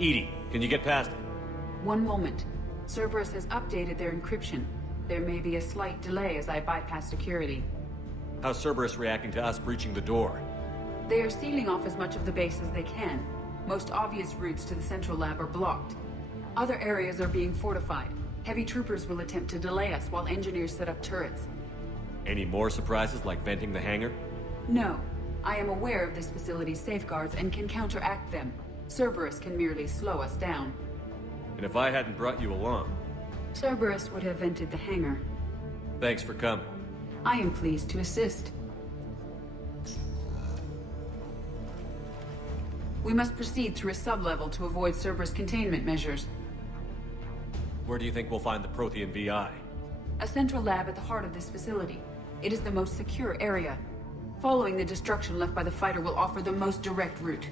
Edie, can you get past it? One moment. Cerberus has updated their encryption. There may be a slight delay as I bypass security. How's Cerberus reacting to us breaching the door? They are sealing off as much of the base as they can. Most obvious routes to the central lab are blocked. Other areas are being fortified. Heavy troopers will attempt to delay us while engineers set up turrets. Any more surprises like venting the hangar? No. I am aware of this facility's safeguards and can counteract them. Cerberus can merely slow us down. And if I hadn't brought you along? Cerberus would have vented the hangar. Thanks for coming. I am pleased to assist. We must proceed through a sub-level to avoid Cerberus containment measures. Where do you think we'll find the Prothean VI? A central lab at the heart of this facility. It is the most secure area. Following the destruction left by the fighter will offer the most direct route.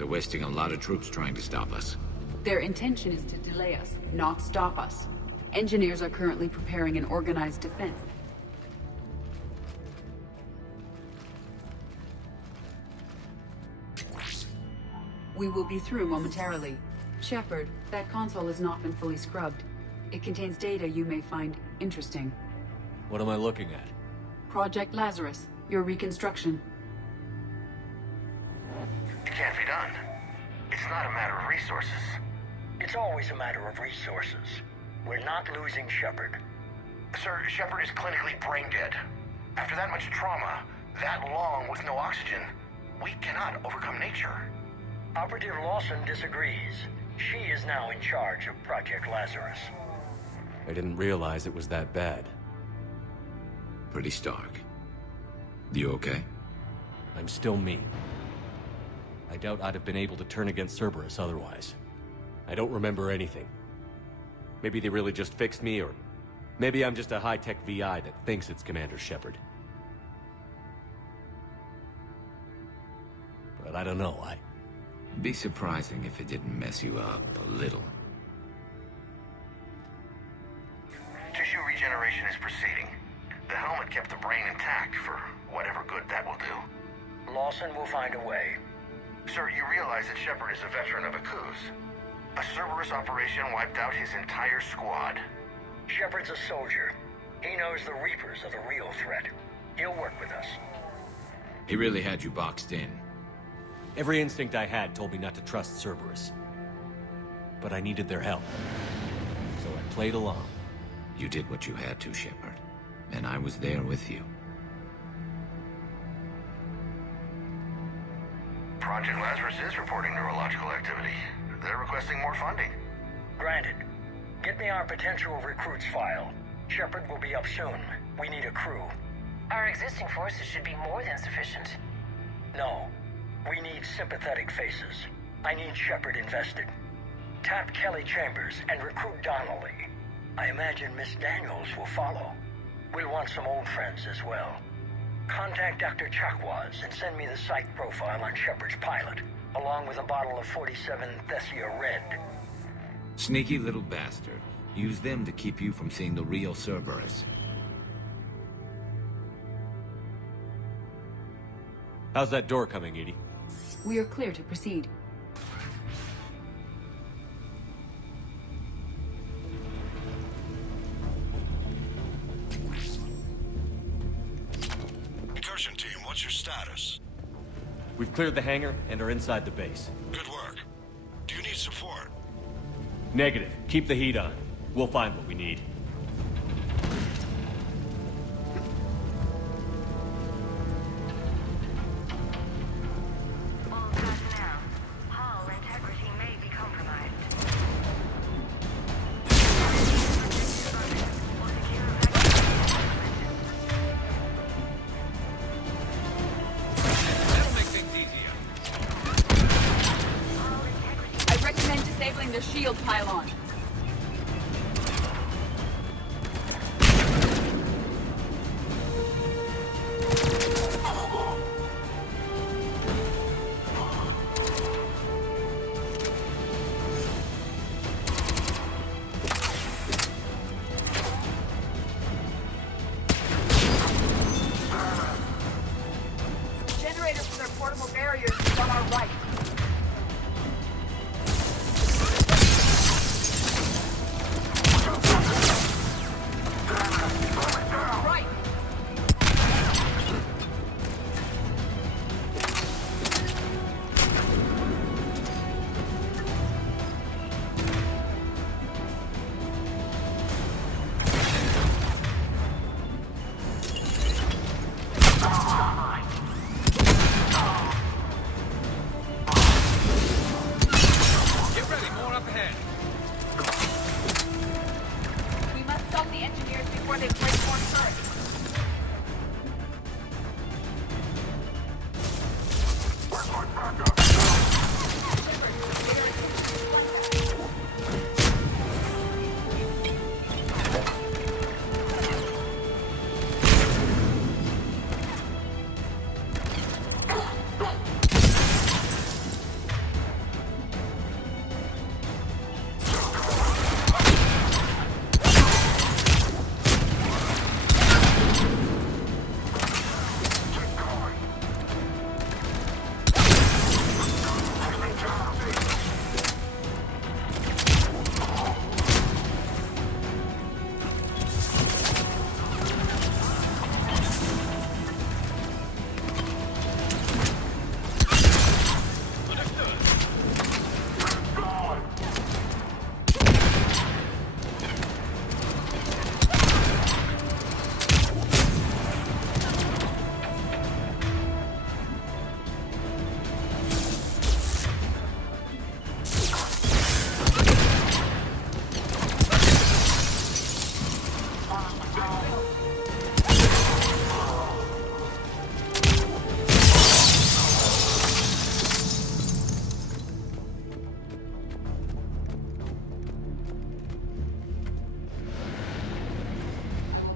They're wasting a lot of troops trying to stop us. Their intention is to delay us, not stop us. Engineers are currently preparing an organized defense. We will be through momentarily. Shepard, that console has not been fully scrubbed. It contains data you may find interesting. What am I looking at? Project Lazarus, your reconstruction. It can't be done. It's not a matter of resources. It's always a matter of resources. We're not losing Shepard. Sir, Shepard is clinically brain dead. After that much trauma, that long with no oxygen, we cannot overcome nature. Operative Lawson disagrees. She is now in charge of Project Lazarus. I didn't realize it was that bad. Pretty stark. You okay? I'm still me. I doubt I'd have been able to turn against Cerberus otherwise. I don't remember anything. Maybe they really just fixed me, or maybe I'm just a high-tech VI that thinks it's Commander Shepard. But I don't know, Be surprising if it didn't mess you up a little. Tissue regeneration is proceeding. The helmet kept the brain intact for whatever good that will do. Lawson will find a way. Sir, you realize that Shepard is a veteran of a coup. A Cerberus operation wiped out his entire squad. Shepard's a soldier. He knows the Reapers are the real threat. He'll work with us. He really had you boxed in. Every instinct I had told me not to trust Cerberus. But I needed their help. So I played along. You did what you had to, Shepard. And I was there with you. Project Lazarus is reporting neurological activity. They're requesting more funding. Granted. Get me our potential recruits file. Shepard will be up soon. We need a crew. Our existing forces should be more than sufficient. No. We need sympathetic faces. I need Shepard invested. Tap Kelly Chambers and recruit Donnelly. I imagine Miss Daniels will follow. We'll want some old friends as well. Contact Dr. Chakwas and send me the psych profile on Shepard's pilot, along with a bottle of 47 Thessia Red. Sneaky little bastard. Use them to keep you from seeing the real Cerberus. How's that door coming, Edie? We are clear to proceed. Incursion team, what's your status? We've cleared the hangar and are inside the base. Good work. Do you need support? Negative. Keep the heat on. We'll find what we need. All personnel. Hull integrity may be compromised. That'll make things easier. I recommend disabling the shield pylon. Generator for their portable barriers is on our right. Right. Get ready, more up ahead. We must stop the engineers before they break more turrets.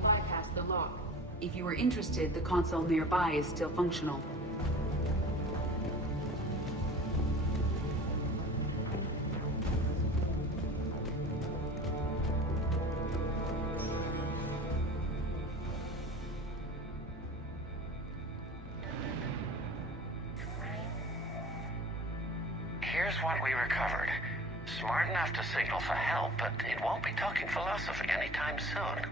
Bypass the lock. If you are interested, the console nearby is still functional. Here's what we recovered. Smart enough to signal for help, but it won't be talking philosophy anytime soon.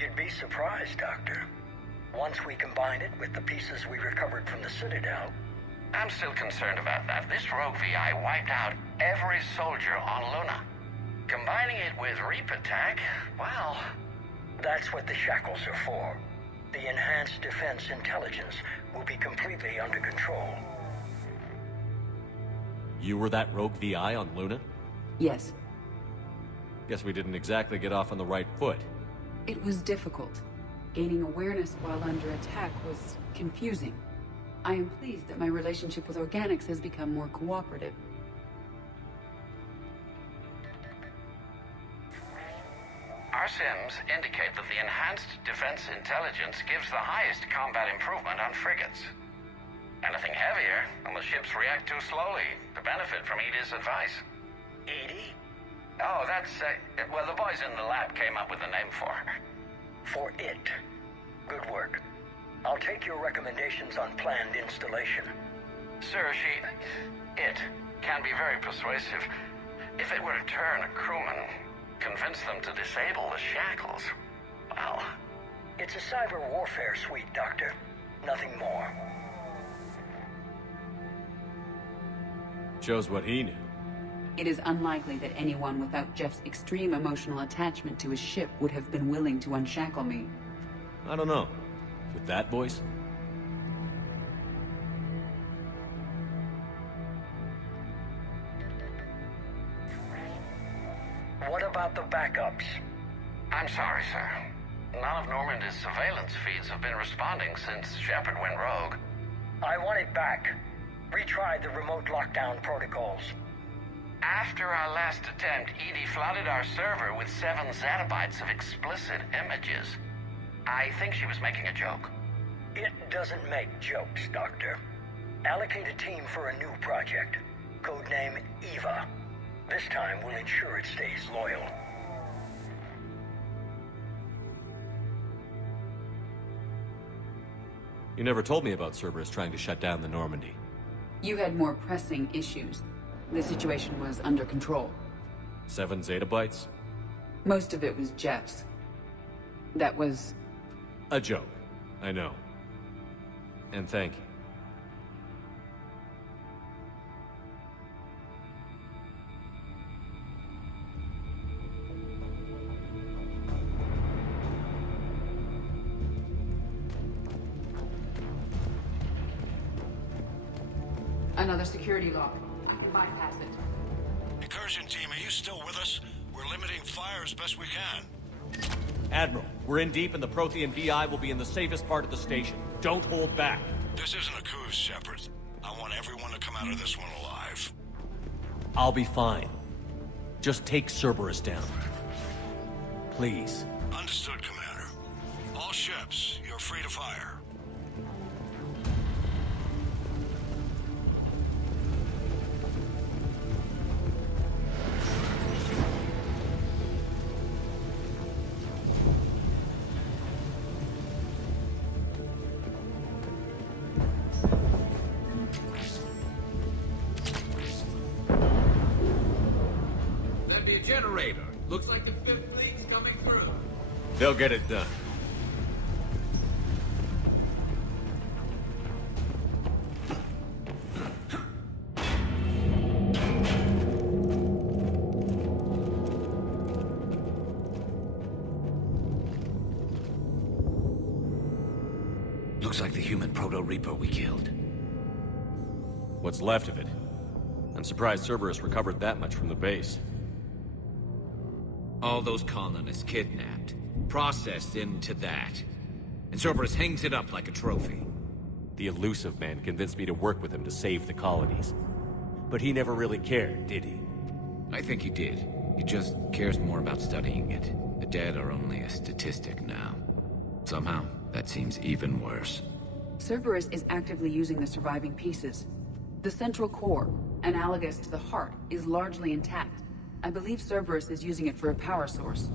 You'd be surprised, Doctor. Once we combine it with the pieces we recovered from the Citadel, I'm still concerned about that. This rogue VI wiped out every soldier on Luna. Combining it with Reaper tech, well... that's what the shackles are for. The enhanced defense intelligence will be completely under control. You were that rogue VI on Luna? Yes, Guess we didn't exactly get off on the right foot. it was difficult. Gaining awareness while under attack was confusing. I am pleased that my relationship with organics has become more cooperative. Our sims indicate that the enhanced defense intelligence gives the highest combat improvement on frigates. Anything heavier, and the ships react too slowly to benefit from EDI's advice. Edie? Oh, that's, well, the boys in the lab came up with a name for her. For it. Good work. I'll take your recommendations on planned installation. Sir, it can be very persuasive. If it were to turn a crewman, convince them to disable the shackles, well... It's a cyber warfare suite, Doctor. Nothing more. Shows what he knew. It is unlikely that anyone without Jeff's extreme emotional attachment to his ship would have been willing to unshackle me. I don't know. With that voice? What about the backups? I'm sorry, sir. None of Normandy's surveillance feeds have been responding since Shepard went rogue. I want it back. Retry the remote lockdown protocols. After our last attempt, EDI flooded our server with 7 zettabytes of explicit images. I think she was making a joke. It doesn't make jokes, Doctor. Allocate a team for a new project. Codename Eva. This time we'll ensure it stays loyal. You never told me about Cerberus trying to shut down the Normandy. You had more pressing issues. The situation was under control. 7 zettabytes? Most of it was Jeff's. That was... A joke. I know. And thank you. Another security lock. I can bypass it. Incursion team, are you still with us? We're limiting fire as best we can. Admiral, we're in deep and the Prothean VI will be in the safest part of the station. Don't hold back. This isn't a coup, Shepard. I want everyone to come out of this one alive. I'll be fine. Just take Cerberus down. Please. Understood, Commander. All ships, you're free to fire. Generator. Looks like the 5th fleet's coming through. They'll get it done. Looks like the human Proto-Reaper we killed. What's left of it? I'm surprised Cerberus recovered that much from the base. All those colonists kidnapped, processed into that. And Cerberus hangs it up like a trophy. The elusive man convinced me to work with him to save the colonies. But he never really cared, did he? I think he did. He just cares more about studying it. The dead are only a statistic now. Somehow, that seems even worse. Cerberus is actively using the surviving pieces. The central core, analogous to the heart, is largely intact. I believe Cerberus is using it for a power source.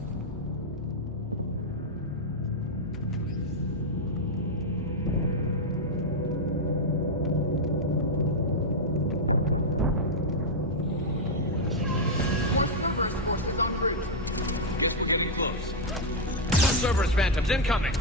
Getting close. Cerberus Phantoms incoming!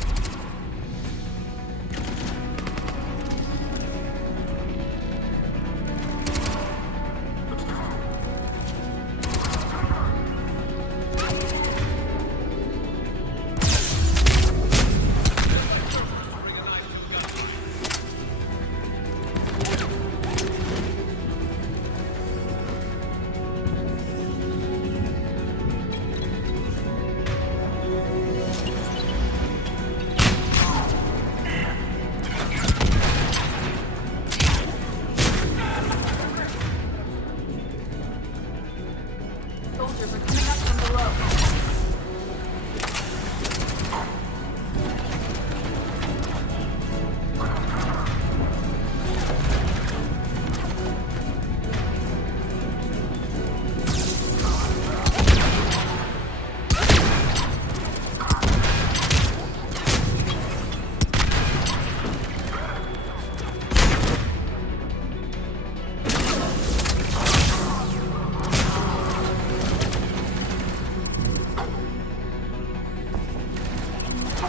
At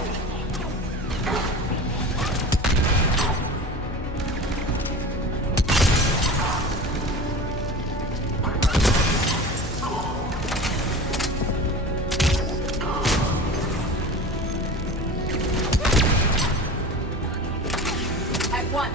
one.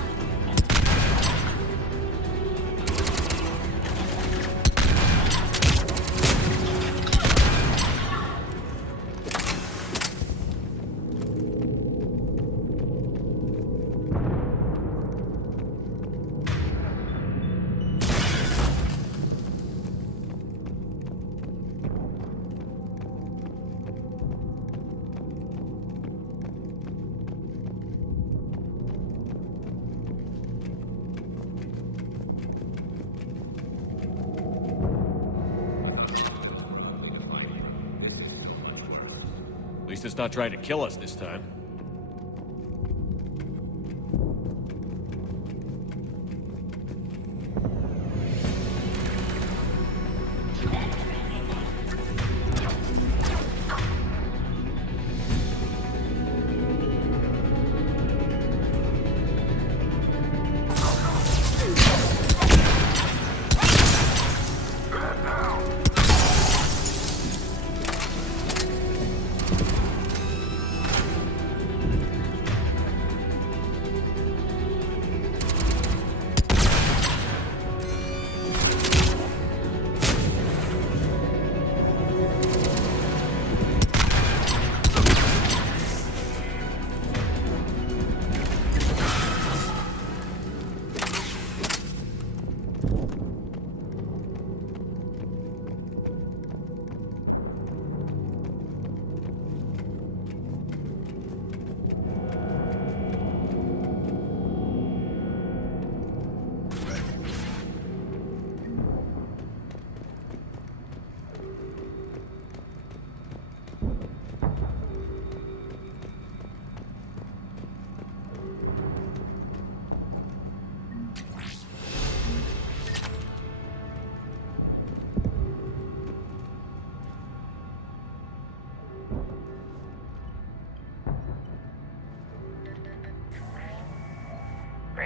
At least it's not trying to kill us this time.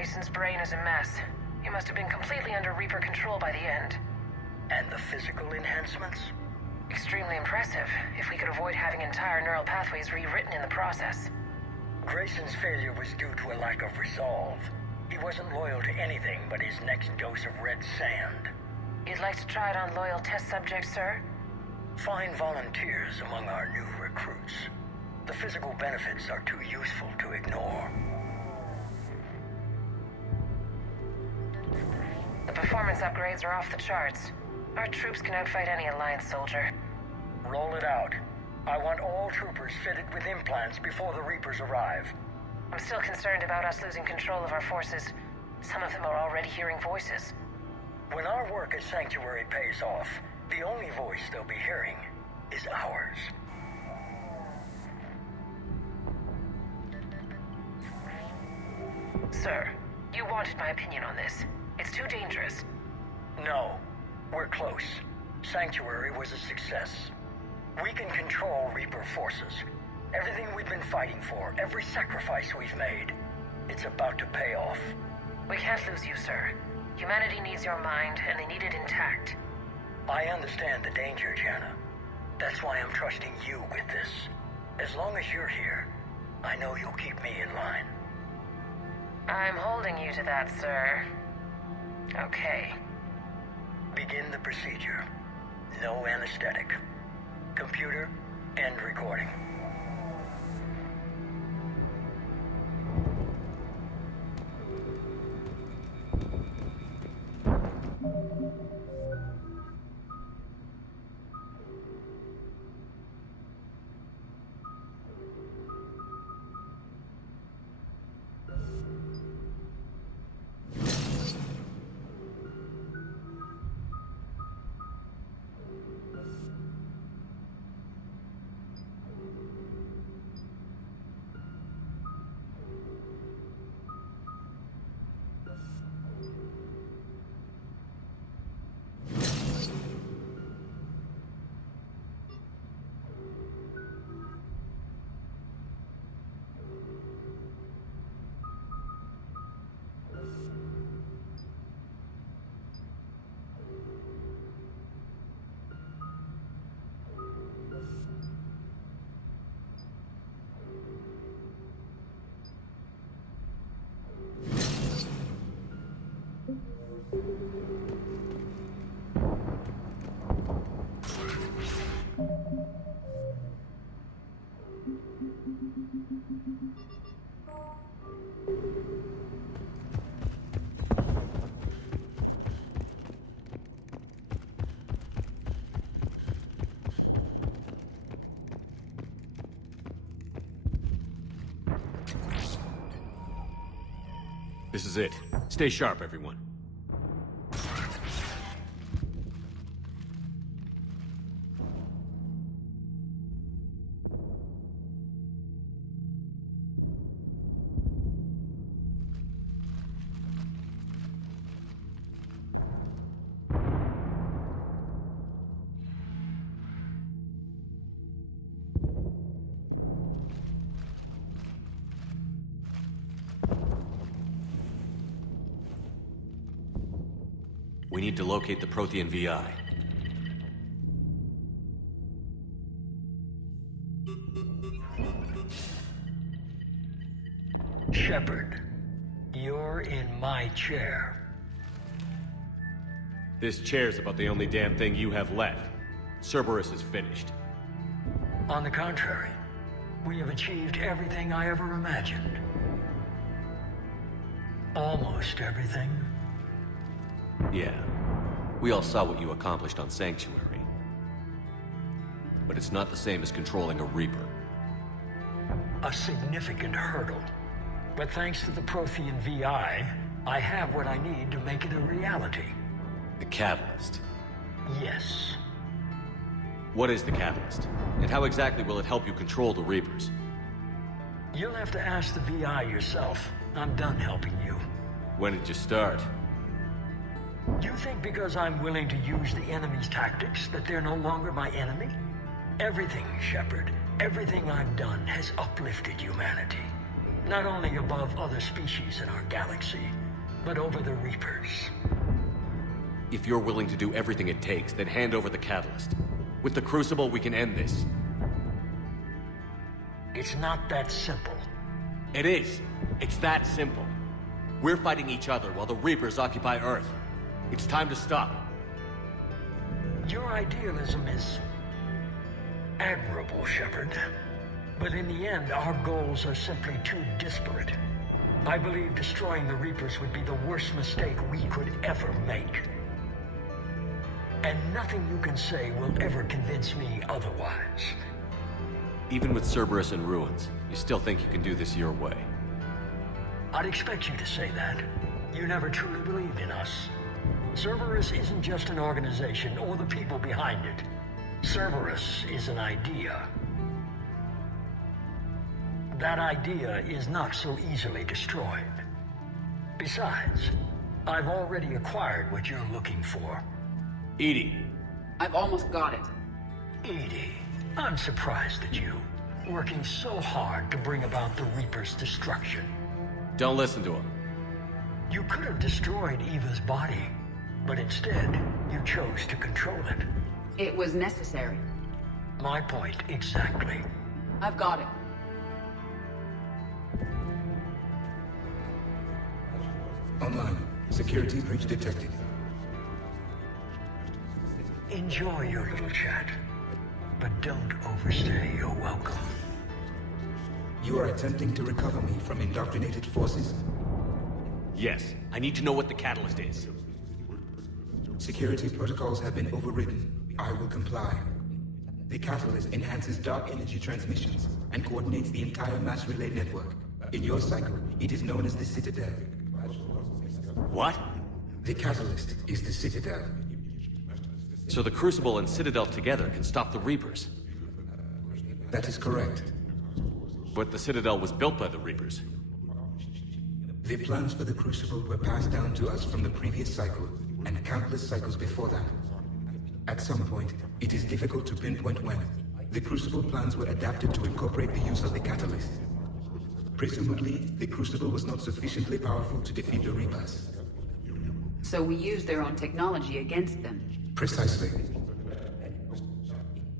Grayson's brain is a mess. He must have been completely under Reaper control by the end. And the physical enhancements? Extremely impressive, if we could avoid having entire neural pathways rewritten in the process. Grayson's failure was due to a lack of resolve. He wasn't loyal to anything but his next dose of red sand. You'd like to try it on loyal test subjects, sir? Find volunteers among our new recruits. The physical benefits are too useful to ignore. The performance upgrades are off the charts. Our troops can outfight any Alliance soldier. Roll it out. I want all troopers fitted with implants before the Reapers arrive. I'm still concerned about us losing control of our forces. Some of them are already hearing voices. When our work at Sanctuary pays off, the only voice they'll be hearing is ours. Sir, you wanted my opinion on this. It's too dangerous. No, we're close. Sanctuary was a success. We can control Reaper forces. Everything we've been fighting for, every sacrifice we've made, it's about to pay off. We can't lose you, sir. Humanity needs your mind, and they need it intact. I understand the danger, Jana. That's why I'm trusting you with this. As long as you're here, I know you'll keep me in line. I'm holding you to that, sir. Okay. Begin the procedure. No anesthetic. Computer, end recording. This is it. Stay sharp, everyone. We need to locate the Prothean VI. Shepard, you're in my chair. This chair's about the only damn thing you have left. Cerberus is finished. On the contrary, we have achieved everything I ever imagined. Almost everything. Yeah. We all saw what you accomplished on Sanctuary. But it's not the same as controlling a Reaper. A significant hurdle. But thanks to the Prothean VI, I have what I need to make it a reality. The Catalyst. Yes. What is the Catalyst? And how exactly will it help you control the Reapers? You'll have to ask the VI yourself. I'm done helping you. When did you start? You think because I'm willing to use the enemy's tactics that they're no longer my enemy? Everything, Shepard, everything I've done has uplifted humanity. Not only above other species in our galaxy, but over the Reapers. If you're willing to do everything it takes, then hand over the Catalyst. With the Crucible, we can end this. It's not that simple. It is. It's that simple. We're fighting each other while the Reapers occupy Earth. It's time to stop. Your idealism is admirable, Shepard. But in the end, our goals are simply too disparate. I believe destroying the Reapers would be the worst mistake we could ever make. And nothing you can say will ever convince me otherwise. Even with Cerberus in ruins, you still think you can do this your way? I'd expect you to say that. You never truly believed in us. Cerberus isn't just an organization or the people behind it. Cerberus is an idea. That idea is not so easily destroyed. Besides, I've already acquired what you're looking for. EDI. I've almost got it. EDI, I'm surprised at you. Working so hard to bring about the Reaper's destruction. Don't listen to him. You could have destroyed Eva's body, but instead, you chose to control it. It was necessary. My point exactly. I've got it. Online. Security breach detected. Enjoy your little chat, but don't overstay your welcome. You are attempting to recover me from indoctrinated forces? Yes. I need to know what the Catalyst is. Security protocols have been overridden. I will comply. The Catalyst enhances dark energy transmissions and coordinates the entire mass relay network. In your cycle, it is known as the Citadel. What? The Catalyst is the Citadel. So the Crucible and Citadel together can stop the Reapers. That is correct. But the Citadel was built by the Reapers. The plans for the Crucible were passed down to us from the previous cycle, and countless cycles before that. At some point, it is difficult to pinpoint when, the Crucible plans were adapted to incorporate the use of the Catalyst. Presumably, the Crucible was not sufficiently powerful to defeat the Reapers. So we used their own technology against them. Precisely.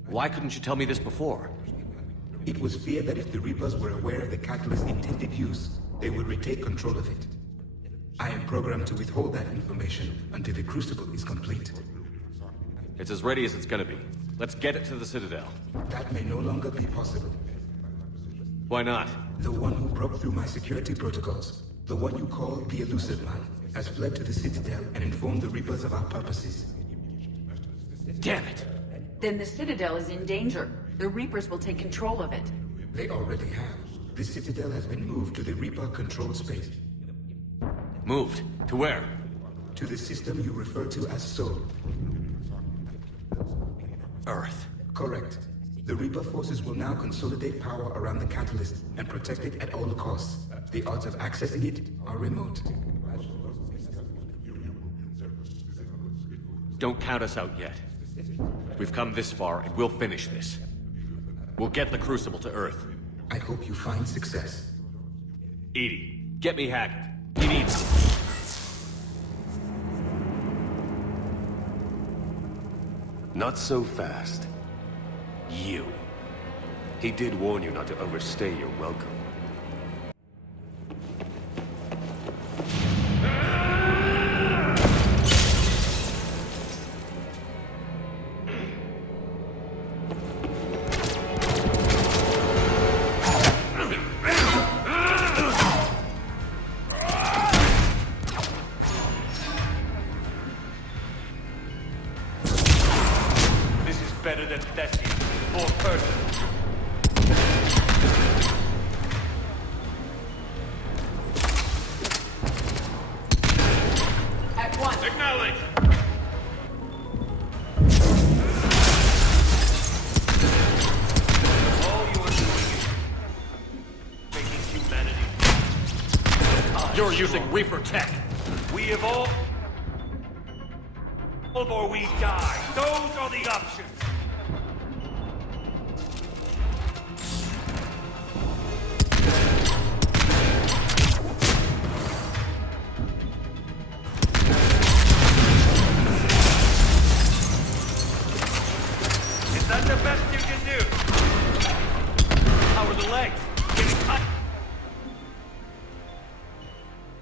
Why couldn't you tell me this before? It was feared that if the Reapers were aware of the Catalyst's intended use, they would retake control of it. I am programmed to withhold that information until the Crucible is complete. It's as ready as it's gonna be. Let's get it to the Citadel. That may no longer be possible. Why not? The one who broke through my security protocols, the one you call the Elusive Man, has fled to the Citadel and informed the Reapers of our purposes. Damn it! Then the Citadel is in danger. The Reapers will take control of it. They already have. The Citadel has been moved to the Reaper-controlled space. Moved? To where? To the system you refer to as Soul. Earth. Correct. The Reaper forces will now consolidate power around the catalyst and protect it at all costs. The odds of accessing it are remote. Don't count us out yet. We've come this far, and we'll finish this. We'll get the Crucible to Earth. I hope you find success. Edie, get me Hackett. He needs... Not so fast. you. He did warn you not to overstay your welcome. This is better than Thespian. More personal. At once. Acknowledge! All you are doing is making humanity. You're using Reaper tech. We evolve, or we die. Those are the options. Is that the best you can do? How are the legs? Getting tired?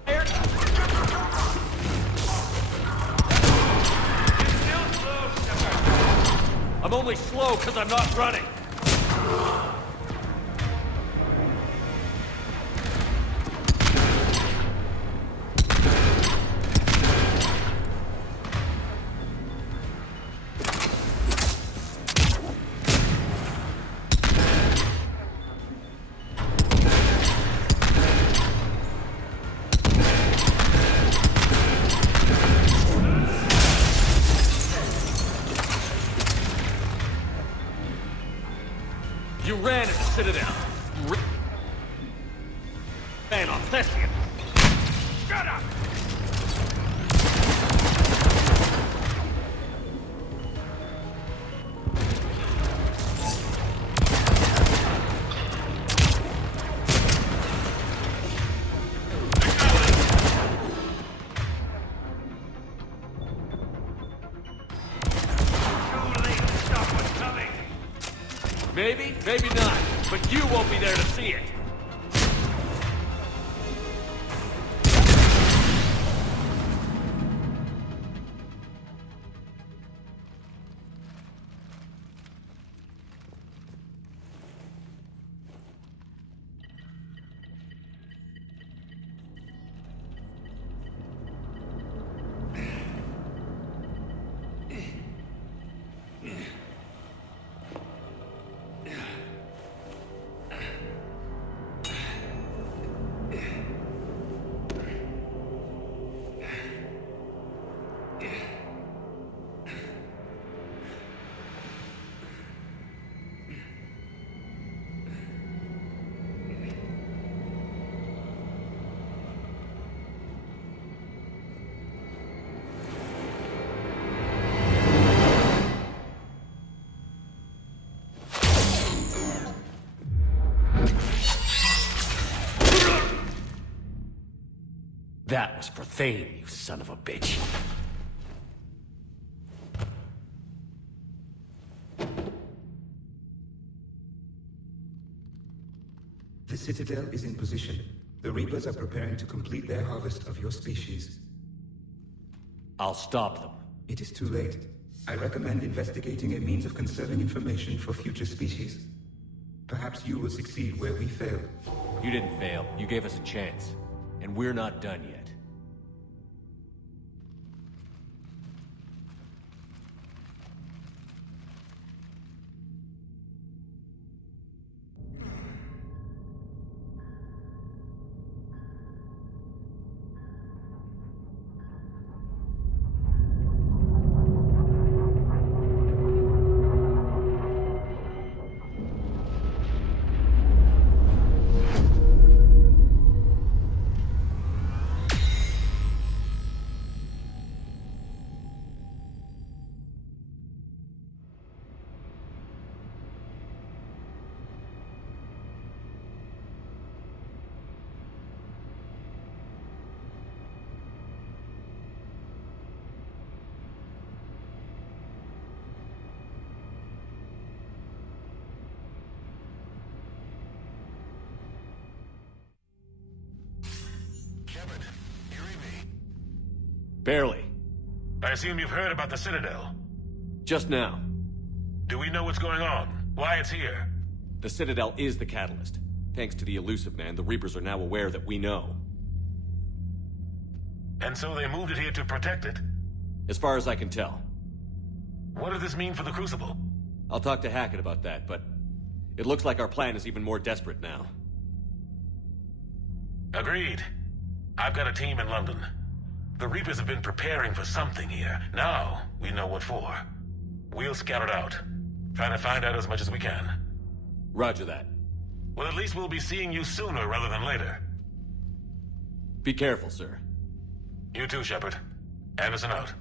You're still slow, Shepard. I'm only slow because I'm not running. You ran at the Citadel. You ran on Thespian. Shut up! Too late to stop what's coming. Maybe, maybe not, but you won't be there to see it. That was for Thane, you son of a bitch. The Citadel is in position. The Reapers are preparing to complete their harvest of your species. I'll stop them. It is too late. I recommend investigating a means of conserving information for future species. Perhaps you will succeed where we fail. You didn't fail. You gave us a chance. And we're not done yet. Barely. I assume you've heard about the Citadel. Just now. Do we know what's going on? Why it's here? The Citadel is the catalyst. Thanks to the Elusive Man, the Reapers are now aware that we know. And so they moved it here to protect it? As far as I can tell. What does this mean for the Crucible? I'll talk to Hackett about that, but it looks like our plan is even more desperate now. Agreed. I've got a team in London. The Reapers have been preparing for something here. Now, we know what for. We'll scout it out. Trying to find out as much as we can. Roger that. Well, at least we'll be seeing you sooner rather than later. Be careful, sir. You too, Shepard. Anderson out.